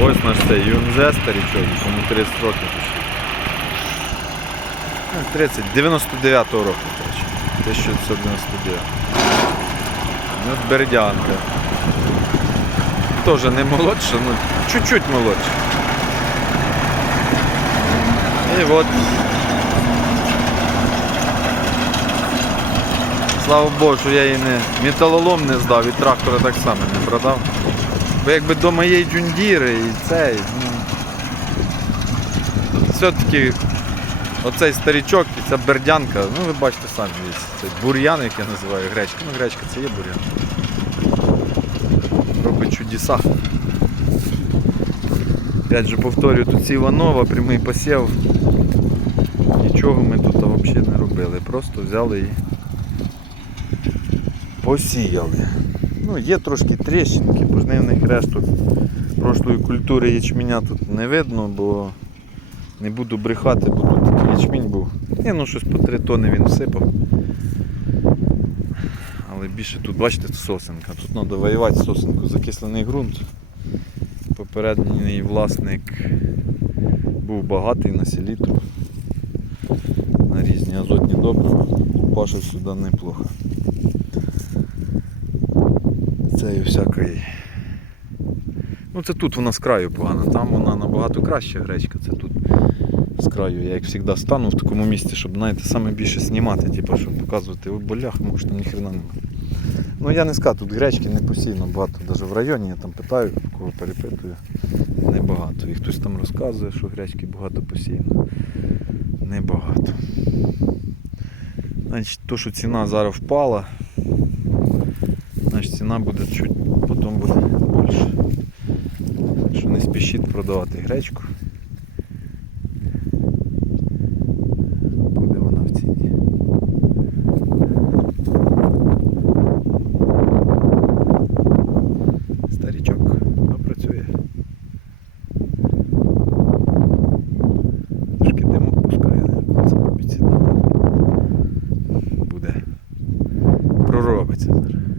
Ось наш цей ЮНЗ старичок, якому 30 років пішли. Ну, 30, 99-го року, коротше. 1999. Ну, бердянка. Теж не молодша, ну чуть-чуть молодша. І от. Слава Богу, я її не металолом не здав і трактора так само не продав. Бо якби до моєї джундіри і цей, ну. Все-таки оцей старичок і ця бердянка, ну ви бачите самі, цей бур'ян, як я називаю гречка. Ну гречка це є бур'ян. Робить чудеса. Опять же повторюю, тут ціла нова, прямий посів. Нічого ми тут взагалі не робили. Просто взяли і посіяли. Ну, є трошки тріщинки, пожнивних решток прошлої культури ячменя тут не видно, бо не буду брехати, бо тут такий ячмінь був. Ні, ну щось по 3 тони він всипав. Але більше тут, бачите, сосенка. Тут треба воювати сосенку, закислений ґрунт. Попередній власник був багатий на селітру, на різні азотні добрива. Паша сюди неплохо. Цієї всякої. Ну це тут вона з краю погана, там вона набагато краща гречка, це тут з краю. Я як завжди стану в такому місці, щоб знаєте, саме більше знімати, типу, щоб показувати, ой, болях, може там ніхрена немає. Ну я не скажу, тут гречки не постійно багато, навіть в районі я там питаю, кого перепитую, небагато. І хтось там розказує, що гречки багато постійно. Небагато. Значить, то, що ціна зараз впала, значить ціна буде чуть, потім буде більше. Так що не спішіть продавати гречку. Буде вона в ціні. Старічок, ну працює. Трошки димок пускає, це побіцяно. Буде. Проробиться зараз.